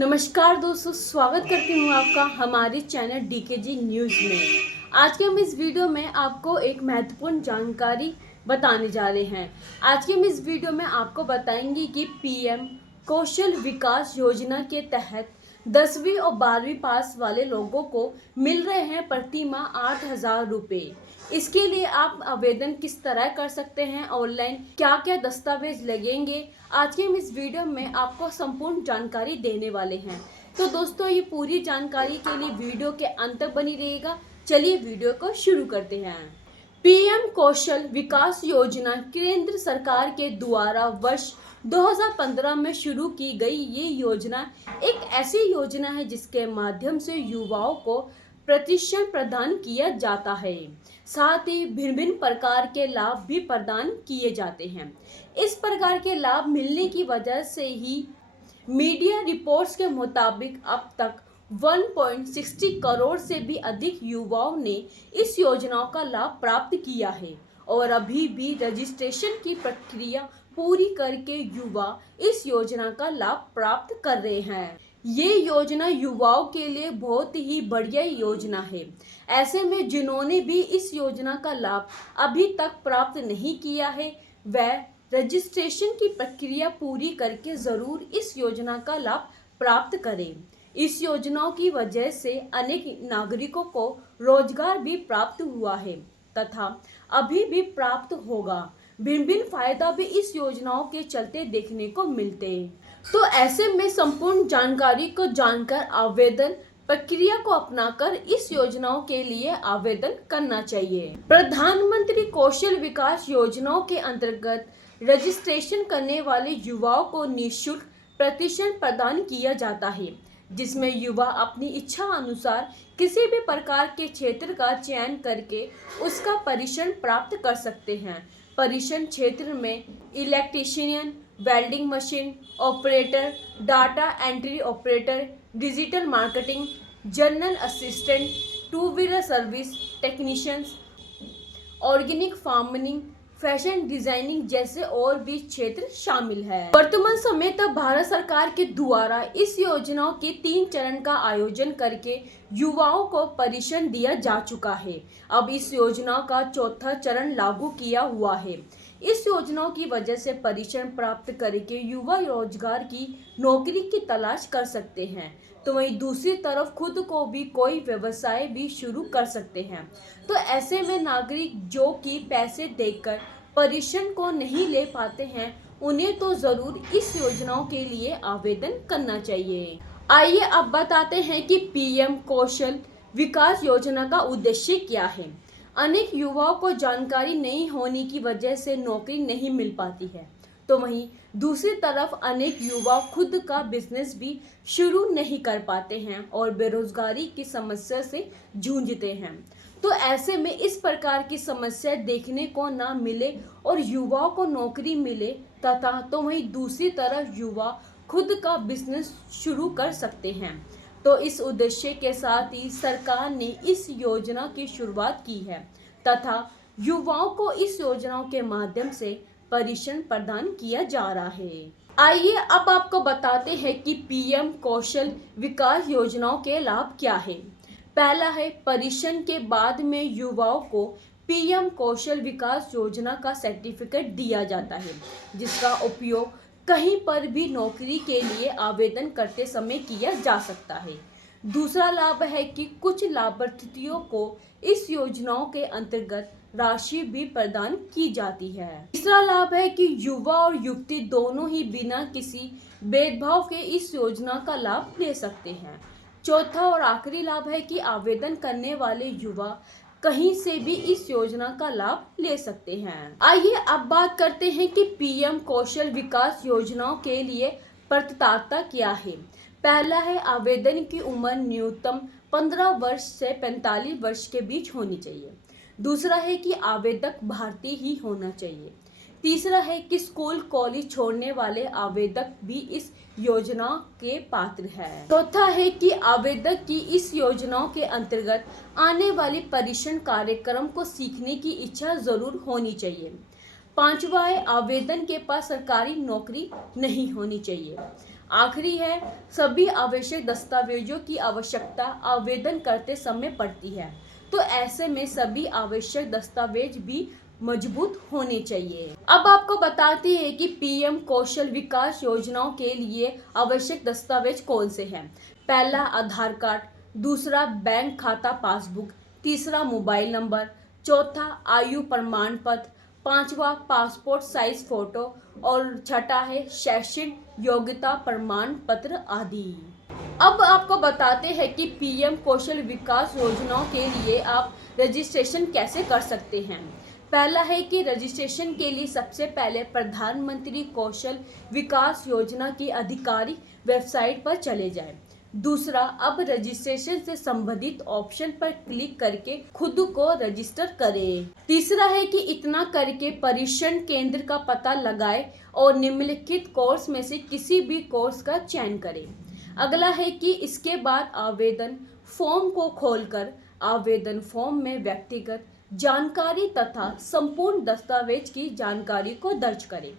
नमस्कार दोस्तों, स्वागत करती हूँ आपका हमारे चैनल डीकेजी न्यूज़ में। आज के हम इस वीडियो में आपको एक महत्वपूर्ण जानकारी बताने जा रहे हैं। आज के हम इस वीडियो में आपको बताएंगे कि पीएम कौशल विकास योजना के तहत 10वीं और 12वीं पास वाले लोगों को मिल रहे हैं प्रति माह 8,000 रुपये। इसके लिए आप आवेदन किस तरह कर सकते हैं, ऑनलाइन क्या क्या दस्तावेज लगेंगे, आज के हम इस वीडियो में आपको संपूर्ण जानकारी देने वाले हैं। तो दोस्तों, ये पूरी जानकारी के लिए वीडियो के अंत तक बनी रहेगा। चलिए वीडियो को शुरू करते हैं। पीएम कौशल विकास योजना केंद्र सरकार के द्वारा वर्ष 2015 में शुरू की गई ये योजना एक ऐसी योजना है जिसके माध्यम से युवाओं को प्रशिक्षण प्रदान किया जाता है। साथ ही भिन्न भिन्न प्रकार के लाभ भी प्रदान किए जाते हैं। इस प्रकार के लाभ मिलने की वजह से ही मीडिया रिपोर्ट्स के मुताबिक अब तक 1.60 करोड़ से भी अधिक युवाओं ने इस योजनाओं का लाभ प्राप्त किया है और अभी भी रजिस्ट्रेशन की प्रक्रिया पूरी करके युवा इस योजना का लाभ प्राप्त कर रहे हैं। ये योजना युवाओं के लिए बहुत ही बढ़िया योजना है। ऐसे में जिन्होंने भी इस योजना का लाभ अभी तक प्राप्त नहीं किया है, वह रजिस्ट्रेशन की प्रक्रिया पूरी करके ज़रूर इस योजना का लाभ प्राप्त करें। इस योजनाओं की वजह से अनेक नागरिकों को रोजगार भी प्राप्त हुआ है तथा अभी भी प्राप्त होगा। भिन्न भिन्न फायदा भी इस योजनाओं के चलते देखने को मिलते हैं। तो ऐसे में संपूर्ण जानकारी को जानकर आवेदन प्रक्रिया को अपनाकर इस योजनाओं के लिए आवेदन करना चाहिए। प्रधानमंत्री कौशल विकास योजनाओं के अंतर्गत रजिस्ट्रेशन करने वाले युवाओं को निःशुल्क प्रशिक्षण प्रदान किया जाता है, जिसमें युवा अपनी इच्छा अनुसार किसी भी प्रकार के क्षेत्र का चयन करके उसका प्रशिक्षण प्राप्त कर सकते हैं। प्रशिक्षण क्षेत्र में electrician, welding machine operator, data entry operator, digital marketing, general assistant, two wheeler service technicians, organic farming, fashion designing जैसे और भी क्षेत्र शामिल है। वर्तमान समय तक भारत सरकार के द्वारा इस योजनाओं के 3 चरण का आयोजन करके युवाओं को प्रशिक्षण दिया जा चुका है। अब इस योजना का 4था चरण लागू किया हुआ है। इस योजनाओं की वजह से प्रशिक्षण प्राप्त करके युवा रोजगार की नौकरी की तलाश कर सकते हैं, तो वहीं दूसरी तरफ खुद को भी कोई व्यवसाय भी शुरू कर सकते हैं। तो ऐसे में नागरिक जो कि पैसे देकर प्रशिक्षण को नहीं ले पाते हैं, उन्हें तो ज़रूर इस योजनाओं के लिए आवेदन करना चाहिए। आइए अब बताते हैं कि पीएम कौशल विकास योजना का उद्देश्य क्या है। अनेक युवाओं को जानकारी नहीं होने की वजह से नौकरी नहीं मिल पाती है, तो वहीं दूसरी तरफ अनेक युवा खुद का बिजनेस भी शुरू नहीं कर पाते हैं और बेरोजगारी की समस्या से जूझते हैं। तो ऐसे में इस प्रकार की समस्या देखने को ना मिले और युवाओं को नौकरी मिले तथा तो वहीं दूसरी तरफ युवा खुद का बिजनेस शुरू कर सकते हैं। तो इस उद्देश्य के साथ ही सरकार ने इस योजना की शुरुआत की है तथा युवाओं को इस योजनाओं के माध्यम से प्रशिक्षण प्रदान किया जा रहा है। आइए अब आपको बताते हैं कि पीएम कौशल विकास योजनाओं के लाभ क्या है। पहला है, प्रशिक्षण के बाद में युवाओं को पीएम कौशल विकास योजना का सर्टिफिकेट दिया जाता है, जिसका उपयोग कहीं पर भी नौकरी के लिए आवेदन करते समय किया जा सकता है। दूसरा लाभ है कि कुछ लाभार्थियों को इस योजनाओं के अंतर्गत राशि भी प्रदान की जाती है। तीसरा लाभ है कि युवा और युवती दोनों ही बिना किसी भेदभाव के इस योजना का लाभ ले सकते हैं। चौथा और आखिरी लाभ है कि आवेदन करने वाले युवा कहीं से भी इस योजना का लाभ ले सकते हैं। आइए अब बात करते हैं कि पीएम कौशल विकास योजनाओं के लिए पात्रता क्या है। पहला है, आवेदन की उम्र न्यूनतम 15 वर्ष से 45 वर्ष के बीच होनी चाहिए। दूसरा है कि आवेदक भारतीय ही होना चाहिए। तीसरा है कि स्कूल कॉलेज छोड़ने वाले आवेदक भी इस योजना के पात्र हैं। चौथा है कि आवेदक की इस योजनाओं के अंतर्गत आने वाली प्रशिक्षण कार्यक्रम को सीखने की इच्छा जरूर होनी चाहिए। पांचवा है, आवेदन के पास सरकारी नौकरी नहीं होनी चाहिए। आखिरी है, सभी आवश्यक दस्तावेजों की आवश्यकता आवेदन करते समय पड़ती है। तो ऐसे में सभी आवश्यक दस्तावेज भी मजबूत होने चाहिए। अब आपको बताते हैं कि पीएम कौशल विकास योजनाओं के लिए आवश्यक दस्तावेज कौन से हैं। पहला आधार कार्ड, दूसरा बैंक खाता पासबुक, तीसरा मोबाइल नंबर, चौथा आयु प्रमाण पत्र, पांचवा पासपोर्ट साइज फोटो और छठा है शैक्षणिक योग्यता प्रमाण पत्र आदि। अब आपको बताते हैं कि पीएम कौशल विकास योजनाओं के लिए आप रजिस्ट्रेशन कैसे कर सकते हैं। पहला है कि रजिस्ट्रेशन के लिए सबसे पहले प्रधानमंत्री कौशल विकास योजना की आधिकारिक वेबसाइट पर चले जाएं। दूसरा, अब रजिस्ट्रेशन से संबंधित ऑप्शन पर क्लिक करके खुद को रजिस्टर करें। तीसरा है कि इतना करके परीक्षण केंद्र का पता लगाएं और निम्नलिखित कोर्स में से किसी भी कोर्स का चयन करें। अगला है कि इसके बाद आवेदन फॉर्म को खोलकर आवेदन फॉर्म में व्यक्तिगत जानकारी तथा संपूर्ण दस्तावेज की जानकारी को दर्ज करें।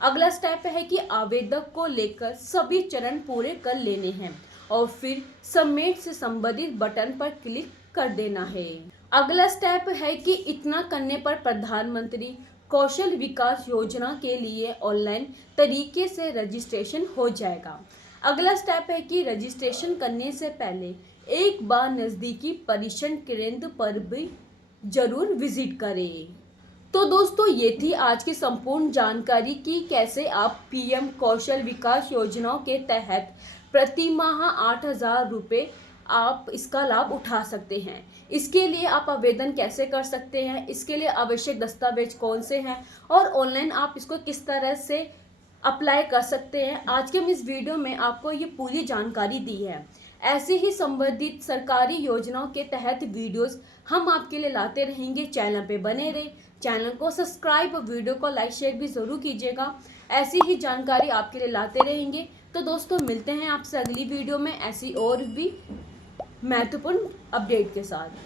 अगला स्टेप है कि आवेदक को लेकर सभी चरण पूरे कर लेने हैं और फिर सबमिट से संबंधित बटन पर क्लिक कर देना है। अगला स्टेप है कि इतना करने पर प्रधानमंत्री कौशल विकास योजना के लिए ऑनलाइन तरीके से रजिस्ट्रेशन हो जाएगा। अगला स्टेप है कि रजिस्ट्रेशन करने से पहले एक बार नज़दीकी परीक्षण केंद्र पर भी जरूर विजिट करें। तो दोस्तों, ये थी आज की संपूर्ण जानकारी कि कैसे आप पीएम कौशल विकास योजनाओं के तहत प्रति माह 8,000 रुपये आप इसका लाभ उठा सकते हैं। इसके लिए आप आवेदन कैसे कर सकते हैं, इसके लिए आवश्यक दस्तावेज कौन से हैं और ऑनलाइन आप इसको किस तरह से अप्लाई कर सकते हैं। आज के हम इस वीडियो में आपको ये पूरी जानकारी दी है। ऐसे ही संबंधित सरकारी योजनाओं के तहत वीडियोस हम आपके लिए लाते रहेंगे। चैनल पे बने रहे, चैनल को सब्सक्राइब और वीडियो को लाइक शेयर भी ज़रूर कीजिएगा। ऐसी ही जानकारी आपके लिए लाते रहेंगे। तो दोस्तों, मिलते हैं आपसे अगली वीडियो में ऐसी और भी महत्वपूर्ण अपडेट के साथ।